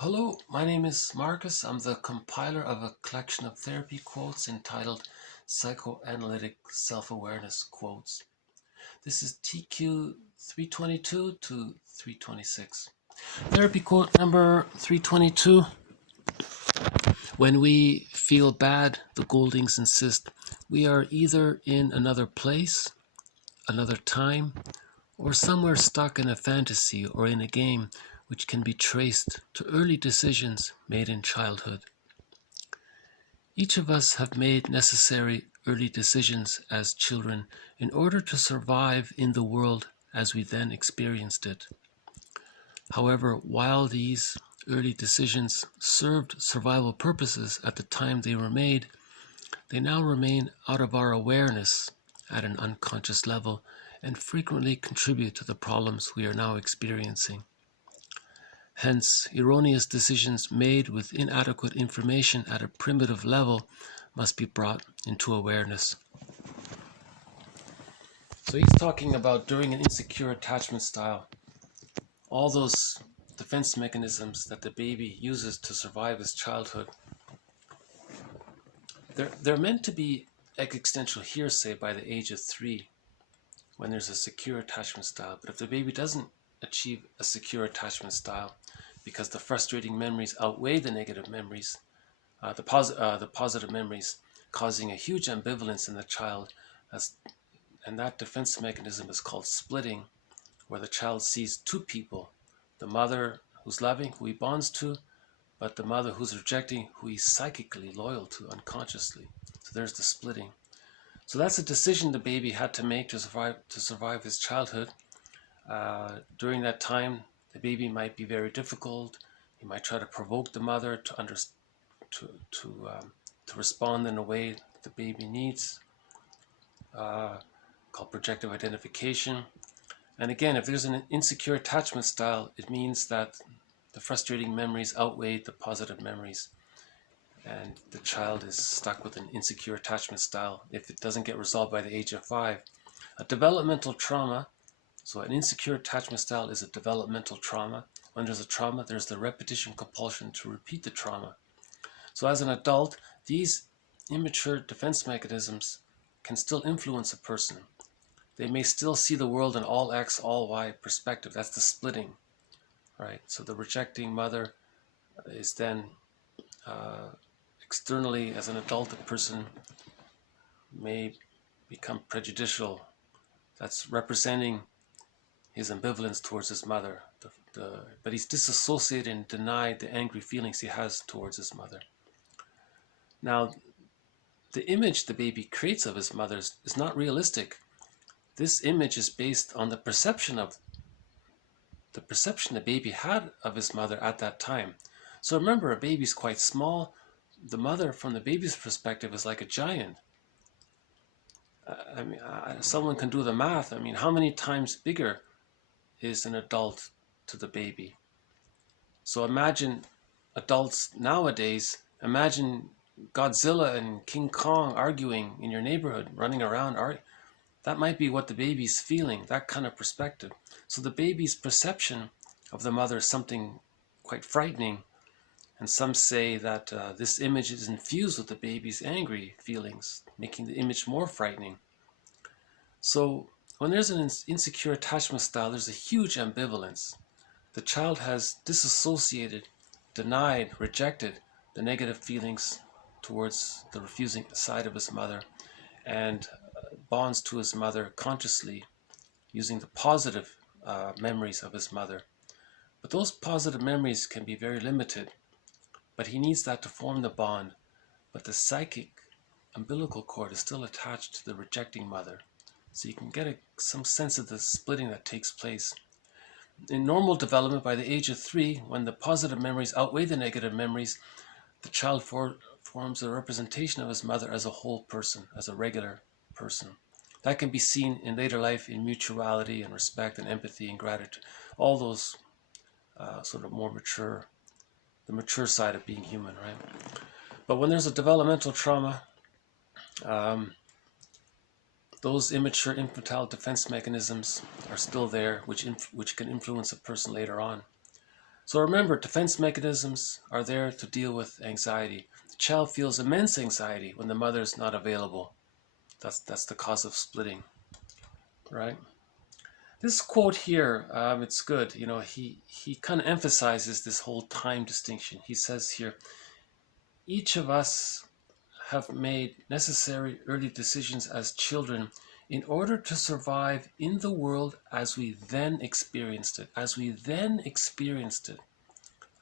Hello, my name is Marcus. I'm the compiler of a collection of therapy quotes entitled Psychoanalytic Self-Awareness Quotes. This is TQ 322 to 326. Therapy quote number 322. When we feel bad, the Gouldings insist, we are either in another place, another time, or somewhere stuck in a fantasy or in a game which can be traced to early decisions made in childhood. Each of us have made necessary early decisions as children in order to survive in the world as we then experienced it. However, while these early decisions served survival purposes at the time they were made, they now remain out of our awareness at an unconscious level and frequently contribute to the problems we are now experiencing. Hence, erroneous decisions made with inadequate information at a primitive level must be brought into awareness. So he's talking about during an insecure attachment style, all those defense mechanisms that the baby uses to survive his childhood. They're meant to be existential hearsay by the age of 3 when there's a secure attachment style. But if the baby doesn't achieve a secure attachment style because the frustrating memories outweigh the negative memories, the positive memories, causing a huge ambivalence in the child, and that defense mechanism is called splitting, where the child sees two people, the mother who's loving, who he bonds to, but the mother who's rejecting, who he's psychically loyal to unconsciously. So there's the splitting. So that's a decision the baby had to make to survive his childhood. During that time, the baby might be very difficult. He might try to provoke the mother to respond in a way the baby needs, called projective identification. And again, if there's an insecure attachment style, it means that the frustrating memories outweigh the positive memories, and the child is stuck with an insecure attachment style if it doesn't get resolved by the age of 5. A developmental trauma, so an insecure attachment style is a developmental trauma. When there's a trauma, there's the repetition compulsion to repeat the trauma. So as an adult, these immature defense mechanisms can still influence a person. They may still see the world in all X, all Y perspective. That's the splitting, right? So the rejecting mother is then externally, as an adult, the person may become prejudicial. That's representing his ambivalence towards his mother. But he's disassociated and denied the angry feelings he has towards his mother. Now, the image the baby creates of his mother is not realistic. This image is based on the perception the baby had of his mother at that time. So remember, a baby's quite small. The mother, from the baby's perspective, is like a giant. Someone can do the math. How many times bigger is an adult to the baby? So imagine adults nowadays, imagine Godzilla and King Kong arguing in your neighborhood, running around. That might be what the baby's feeling, that kind of perspective. So the baby's perception of the mother is something quite frightening. And some say that this image is infused with the baby's angry feelings, making the image more frightening. So when there's an insecure attachment style, there's a huge ambivalence. The child has disassociated, denied, rejected the negative feelings towards the refusing side of his mother, and bonds to his mother consciously using the positive memories of his mother. But those positive memories can be very limited. But he needs that to form the bond. But the psychic umbilical cord is still attached to the rejecting mother. So you can get some sense of the splitting that takes place. In normal development, by the age of 3, when the positive memories outweigh the negative memories, the child forms a representation of his mother as a whole person, as a regular person. That can be seen in later life in mutuality and respect and empathy and gratitude. All those sort of more mature, the mature side of being human, right? But when there's a developmental trauma, those immature infantile defense mechanisms are still there, which can influence a person later on. So remember, defense mechanisms are there to deal with anxiety. The child feels immense anxiety when the mother is not available. That's the cause of splitting, right? This quote here, it's good. You know, he kind of emphasizes this whole time distinction. He says here, each of us have made necessary early decisions as children in order to survive in the world as we then experienced it. As we then experienced it.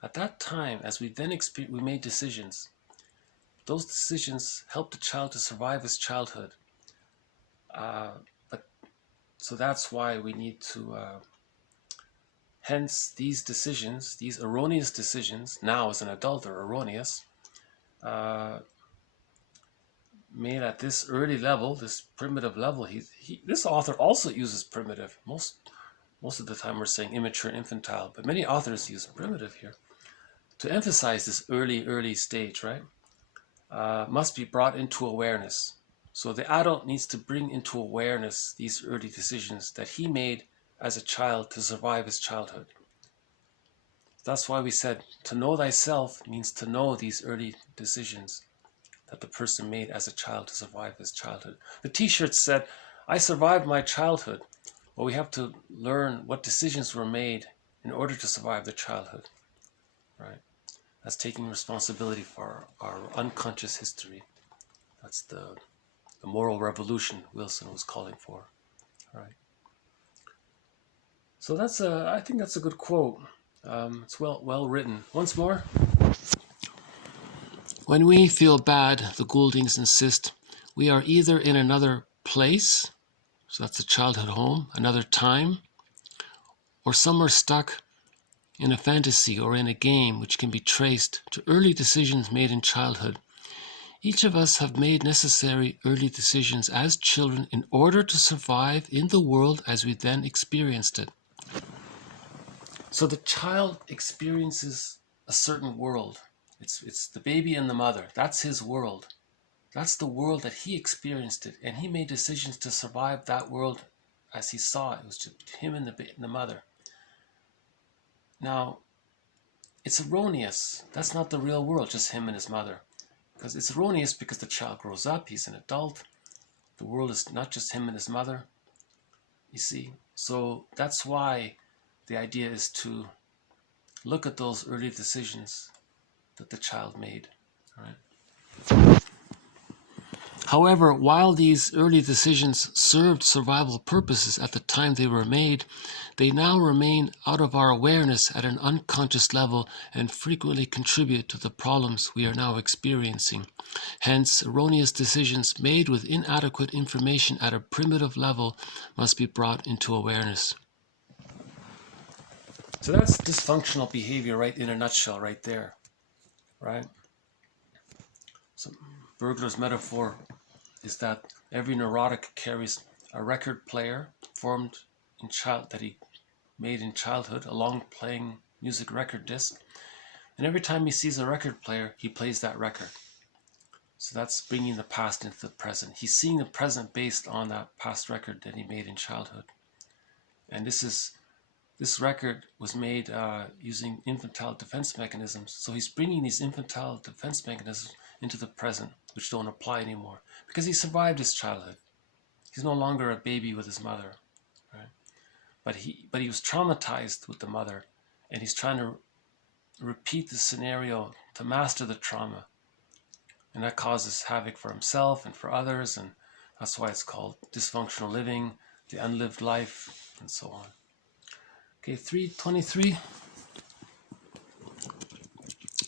At that time, as we then we made decisions. Those decisions helped the child to survive his childhood. So that's why we need to, hence these decisions, these erroneous decisions, now as an adult are erroneous, made at this early level, this primitive level. This author also uses primitive. Most of the time we're saying immature, infantile, but many authors use primitive here to emphasize this early stage, right? Must be brought into awareness. So the adult needs to bring into awareness these early decisions that he made as a child to survive his childhood. That's why we said to know thyself means to know these early decisions that the person made as a child to survive his childhood. The t-shirt said, I survived my childhood. Well, we have to learn what decisions were made in order to survive the childhood, right? That's taking responsibility for our unconscious history. That's the moral revolution Wilson was calling for, right? So that's I think that's a good quote. It's well written. Once more. When we feel bad, the Gouldings insist, we are either in another place, so that's the childhood home, another time, or somewhere stuck in a fantasy or in a game which can be traced to early decisions made in childhood. Each of us have made necessary early decisions as children in order to survive in the world as we then experienced it. So the child experiences a certain world. It's the baby and the mother. That's his world. That's the world that he experienced it, and he made decisions to survive that world as he saw it. It was just him and the mother. Now, it's erroneous. That's not the real world, just him and his mother. Because it's erroneous because the child grows up, he's an adult. The world is not just him and his mother, you see. So that's why the idea is to look at those early decisions that the child made, right? However, while these early decisions served survival purposes at the time they were made, they now remain out of our awareness at an unconscious level and frequently contribute to the problems we are now experiencing. Hence, erroneous decisions made with inadequate information at a primitive level must be brought into awareness. So that's dysfunctional behavior right in a nutshell right there, right? So Bergler's metaphor is that every neurotic carries a record player formed in that he made in childhood, a long playing music record disc, and every time he sees a record player, he plays that record. So that's bringing the past into the present. He's seeing the present based on that past record that he made in childhood, and this record was made using infantile defense mechanisms. So he's bringing these infantile defense mechanisms into the present, which don't apply anymore, because he survived his childhood. He's no longer a baby with his mother, right? But he was traumatized with the mother, and he's trying to repeat the scenario to master the trauma, and that causes havoc for himself and for others, and that's why it's called dysfunctional living, the unlived life, and so on. Okay, 323.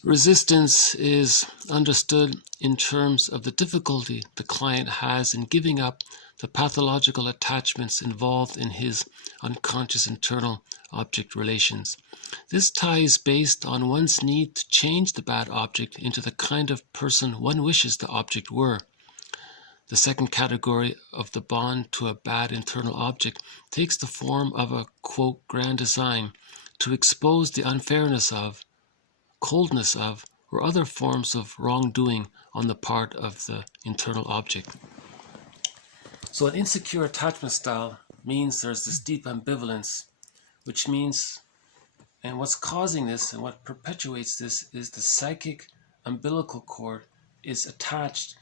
Resistance is understood in terms of the difficulty the client has in giving up the pathological attachments involved in his unconscious internal object relations. This tie is based on one's need to change the bad object into the kind of person one wishes the object were. The second category of the bond to a bad internal object takes the form of a, quote, grand design to expose the unfairness of, coldness of, or other forms of wrongdoing on the part of the internal object. So an insecure attachment style means there's this deep ambivalence, which means And what's causing this and what perpetuates this is the psychic umbilical cord is attached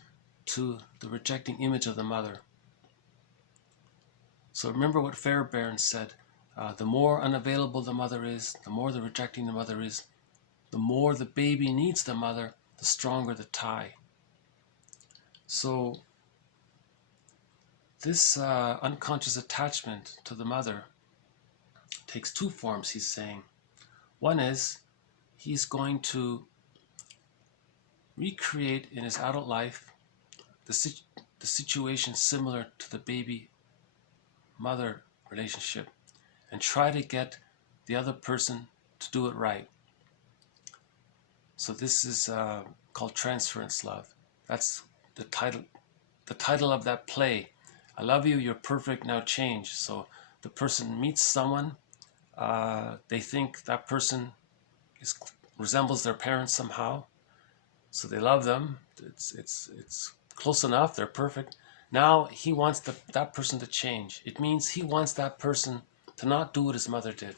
to the rejecting image of the mother. So remember what Fairbairn said, the more unavailable the mother is, the more the rejecting the mother is, the more the baby needs the mother, the stronger the tie. So this unconscious attachment to the mother takes two forms, he's saying. One is he's going to recreate in his adult life the situation similar to the baby-mother relationship and try to get the other person to do it right. So this is called Transference love. That's the title of that play. I love you, you're perfect, now change. So the person meets someone, they think that person resembles their parents somehow, so they love them. It's close enough, they're perfect. Now he wants that person to change. It means he wants that person to not do what his mother did.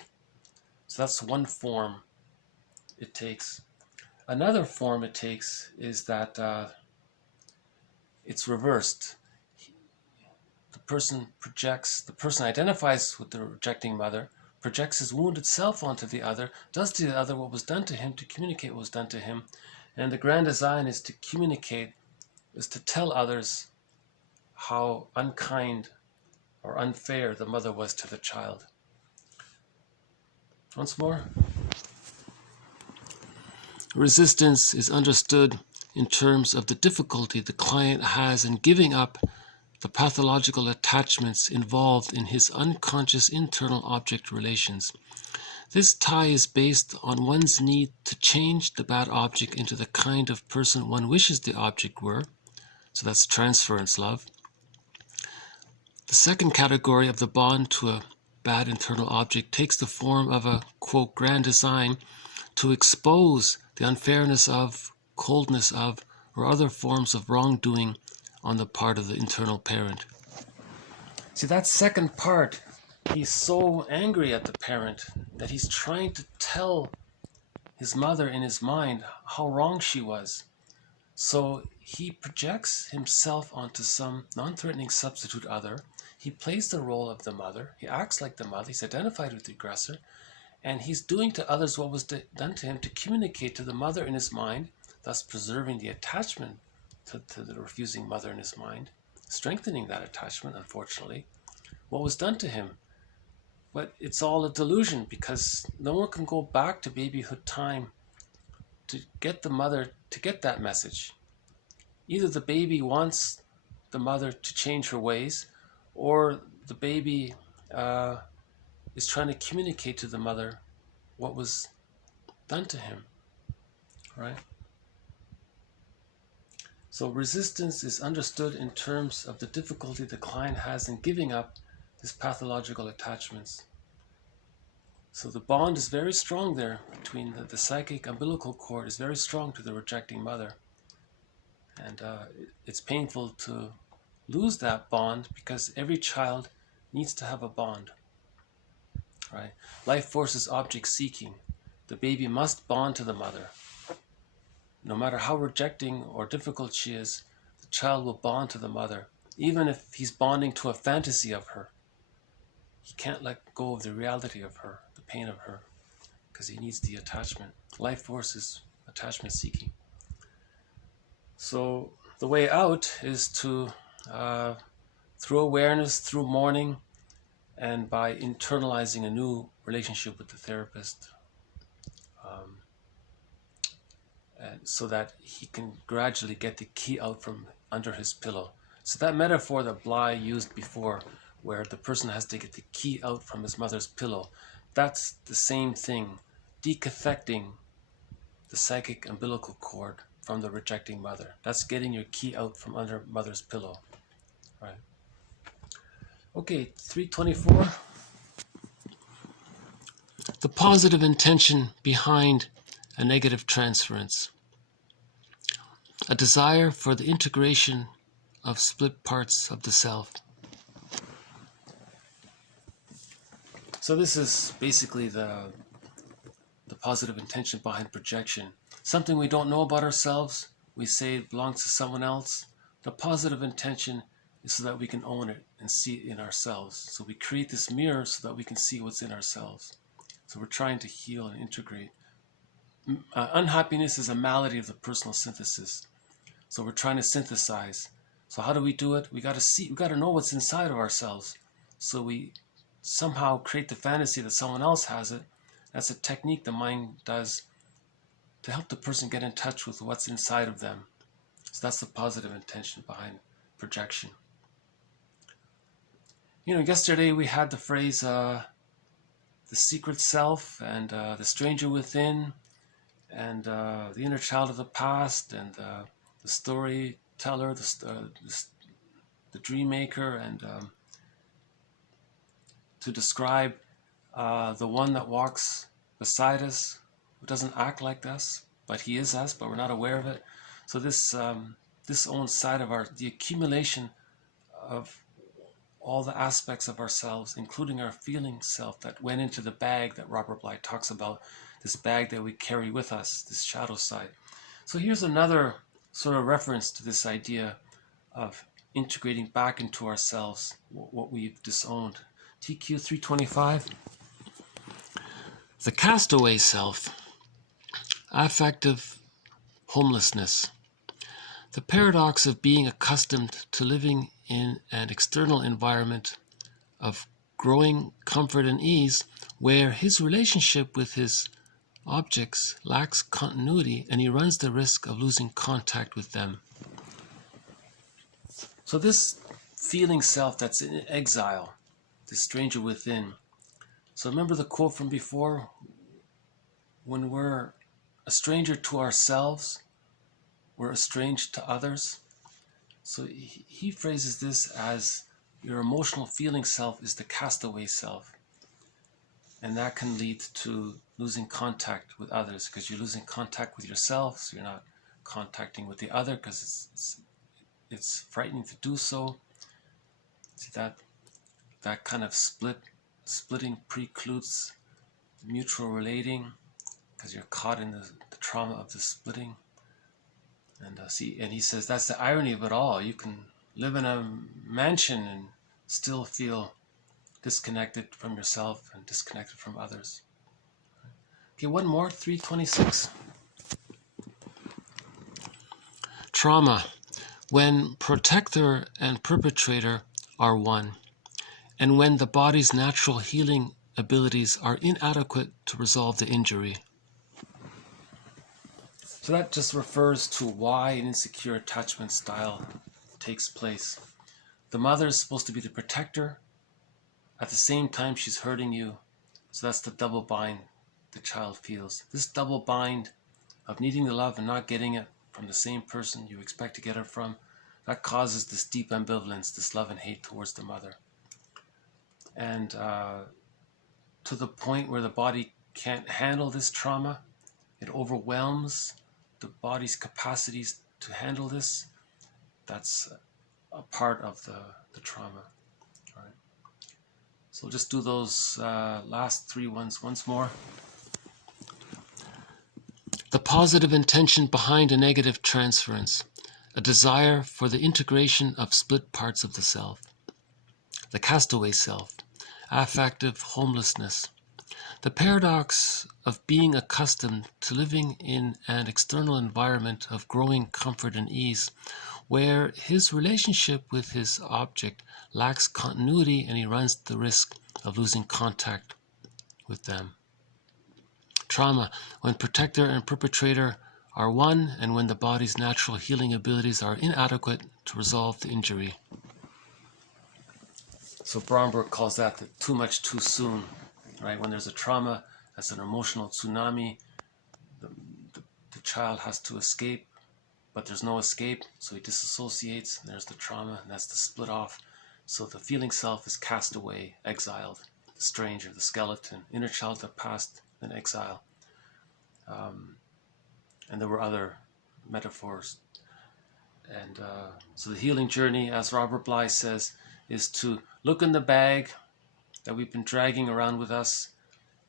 So that's one form it takes. Another form it takes is that it's reversed. The person identifies with the rejecting mother, projects his wounded self onto the other, does to the other what was done to him to communicate what was done to him. And the grand design is to communicate, is to tell others how unkind or unfair the mother was to the child. Once more. Resistance is understood in terms of the difficulty the client has in giving up the pathological attachments involved in his unconscious internal object relations. This tie is based on one's need to change the bad object into the kind of person one wishes the object were. So that's transference love. The second category of the bond to a bad internal object takes the form of a, quote, grand design to expose the unfairness of, coldness of, or other forms of wrongdoing on the part of the internal parent. See, that second part, he's so angry at the parent that he's trying to tell his mother in his mind how wrong she was. So he projects himself onto some non-threatening substitute other. He plays the role of the mother. He acts like the mother. He's identified with the aggressor. And he's doing to others what was done to him to communicate to the mother in his mind, thus preserving the attachment to the refusing mother in his mind, strengthening that attachment, unfortunately, what was done to him. But it's all a delusion because no one can go back to babyhood time to get the mother to get that message. Either the baby wants the mother to change her ways, or the baby is trying to communicate to the mother what was done to him, right? So resistance is understood in terms of the difficulty the client has in giving up his pathological attachments. So the bond is very strong there between the psychic umbilical cord is very strong to the rejecting mother. And it's painful to lose that bond because every child needs to have a bond. Right? Life force is object seeking. The baby must bond to the mother. No matter how rejecting or difficult she is, the child will bond to the mother, even if he's bonding to a fantasy of her. He can't let go of the reality of her, the pain of her, because he needs the attachment. Life force is attachment seeking. So the way out is to, through awareness, through mourning, and by internalizing a new relationship with the therapist, and so that he can gradually get the key out from under his pillow. So that metaphor that Bly used before, where the person has to get the key out from his mother's pillow, that's the same thing, decathecting the psychic umbilical cord from the rejecting mother. That's getting your key out from under mother's pillow, right? Okay, 324. The positive intention behind a negative transference. A desire for the integration of split parts of the self. So this is basically the the positive intention behind projection. Something we don't know about ourselves, we say it belongs to someone else. The positive intention is so that we can own it and see it in ourselves. So we create this mirror so that we can see what's in ourselves. So we're trying to heal and integrate. Unhappiness is a malady of the personal synthesis. So we're trying to synthesize. So how do we do it? We got to know what's inside of ourselves. So we somehow create the fantasy that someone else has it. That's a technique the mind does to help the person get in touch with what's inside of them. So that's the positive intention behind projection. Yesterday we had the phrase the secret self and the stranger within and the inner child of the past and the storyteller, the dream maker, and to describe the one that walks beside us, who doesn't act like us, but he is us, but we're not aware of it. So this own side of the accumulation of all the aspects of ourselves, including our feeling self that went into the bag that Robert Bly talks about, this bag that we carry with us, this shadow side. So here's another sort of reference to this idea of integrating back into ourselves what we've disowned. TQ 325. The castaway self, affective homelessness. The paradox of being accustomed to living in an external environment of growing comfort and ease, where his relationship with his objects lacks continuity and he runs the risk of losing contact with them. So this feeling self that's in exile, this stranger within. So remember the quote from before? When we're a stranger to ourselves, we're estranged to others. So he phrases this as your emotional feeling self is the castaway self. And that can lead to losing contact with others because you're losing contact with yourself, so you're not contacting with the other because it's frightening to do so. See that kind of splitting precludes mutual relating because you're caught in the trauma of the splitting. And and he says that's the irony of it all. You can live in a mansion and still feel disconnected from yourself and disconnected from others. Okay, one more, 326. Trauma, when protector and perpetrator are one, and when the body's natural healing abilities are inadequate to resolve the injury. So that just refers to why an insecure attachment style takes place. The mother is supposed to be the protector. At the same time, she's hurting you. So that's the double bind the child feels. This double bind of needing the love and not getting it from the same person you expect to get it from, that causes this deep ambivalence, this love and hate towards the mother. And to the point where the body can't handle this trauma, it overwhelms the body's capacities to handle this. That's a part of the trauma. All right. So we'll just do those last three ones once more. The positive intention behind a negative transference, a desire for the integration of split parts of the self. The castaway self, affective homelessness. The paradox of being accustomed to living in an external environment of growing comfort and ease, where his relationship with his object lacks continuity and he runs the risk of losing contact with them. Trauma, when protector and perpetrator are one and when the body's natural healing abilities are inadequate to resolve the injury. So Bromberg calls that the too much too soon. Right? When there's a trauma, that's an emotional tsunami. The child has to escape, but there's no escape, so he disassociates, and there's the trauma, and that's the split off. So the feeling self is cast away, exiled, the stranger, the skeleton, inner child, the past, and exile. And there were other metaphors. And so the healing journey, as Robert Bly says, is to look in the bag that we've been dragging around with us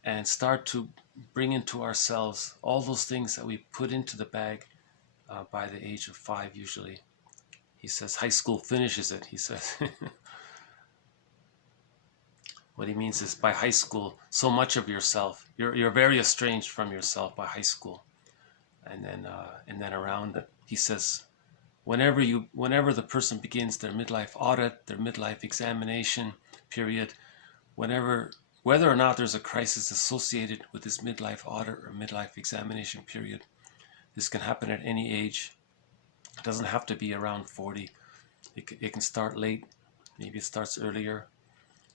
and start to bring into ourselves all those things that we put into the bag by the age of 5 usually. He says high school finishes it, he says. What he means is by high school, so much of yourself, you're very estranged from yourself by high school. And then around it, he says, whenever the person begins their midlife audit, their midlife examination period, whether or not there's a crisis associated with this midlife audit or midlife examination period, this can happen at any age. It doesn't have to be around 40. It can start late. Maybe it starts earlier.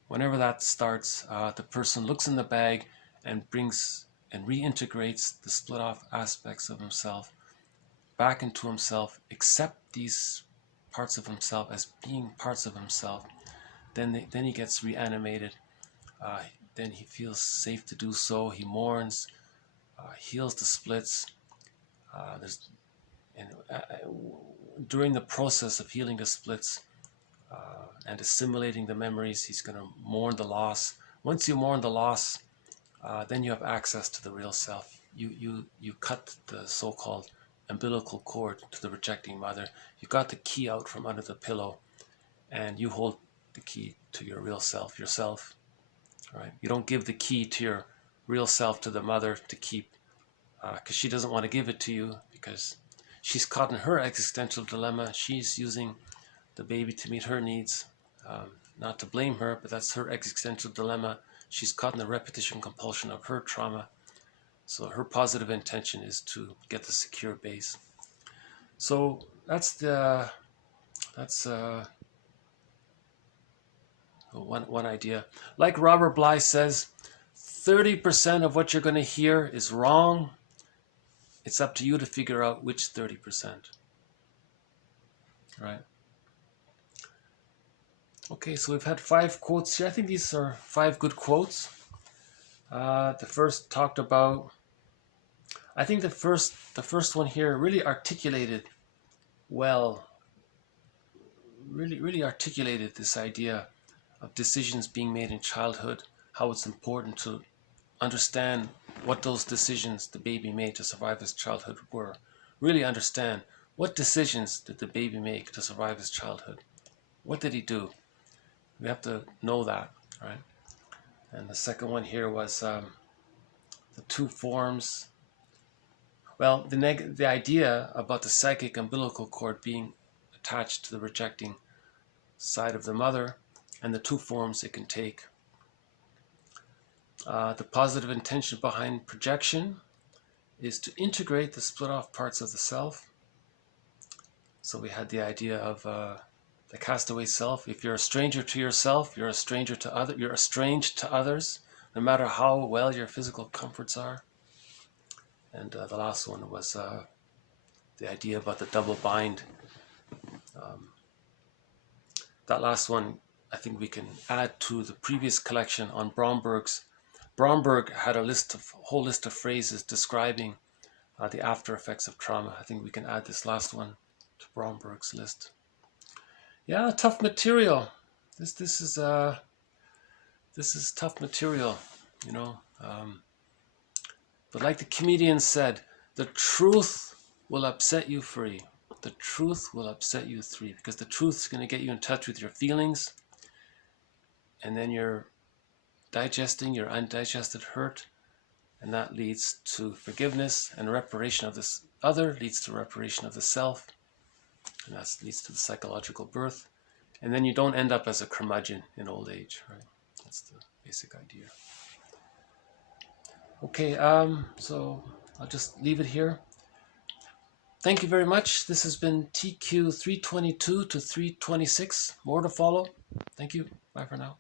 Whenever that starts, the person looks in the bag and brings and reintegrates the split off aspects of himself back into himself, accept these parts of himself as being parts of himself. Then he gets reanimated. Then he feels safe to do so. He mourns, heals the splits. During the process of healing the splits and assimilating the memories, he's going to mourn the loss. Once you mourn the loss, then you have access to the real self. You cut the so-called umbilical cord to the rejecting mother. You got the key out from under the pillow, and you hold the key to your real self, yourself. Right? You don't give the key to your real self to the mother to keep, because she doesn't want to give it to you, because she's caught in her existential dilemma. She's using the baby to meet her needs. Not to blame her, but that's her existential dilemma. She's caught in the repetition compulsion of her trauma. So her positive intention is to get the secure base. So that's one idea. Like Robert Bly says, 30% of what you're going to hear is wrong. It's up to you to figure out which 30%. Right? Okay, so we've had 5 quotes here. I think these are 5 good quotes. The first talked about, I think the first one here really articulated well, really articulated this idea of decisions being made in childhood, how it's important to understand what those decisions the baby made to survive his childhood were. Really understand, what decisions did the baby make to survive his childhood? What did he do? We have to know that, right? And the second one here was the 2 forms. Well, the idea about the psychic umbilical cord being attached to the rejecting side of the mother, and the 2 forms it can take. The positive intention behind projection is to integrate the split off parts of the self. So we had the idea of the castaway self. If you're a stranger to yourself, you're a stranger to you're estranged to others, no matter how well your physical comforts are. And the last one was the idea about the double bind. That last one, I think we can add to the previous collection on Bromberg's. Bromberg had a whole list of phrases describing the after effects of trauma. I think we can add this last one to Bromberg's list. Yeah, tough material. This is tough material, you know. But like the comedian said, the truth will upset you free. The truth will upset you free, because the truth is going to get you in touch with your feelings, and then you're digesting your undigested hurt, and that leads to forgiveness and reparation of this other, leads to reparation of the self, and that leads to the psychological birth. And then you don't end up as a curmudgeon in old age, right? That's the basic idea. Okay, so I'll just leave it here. Thank you very much. This has been TQ 322 to 326. More to follow. Thank you. Bye for now.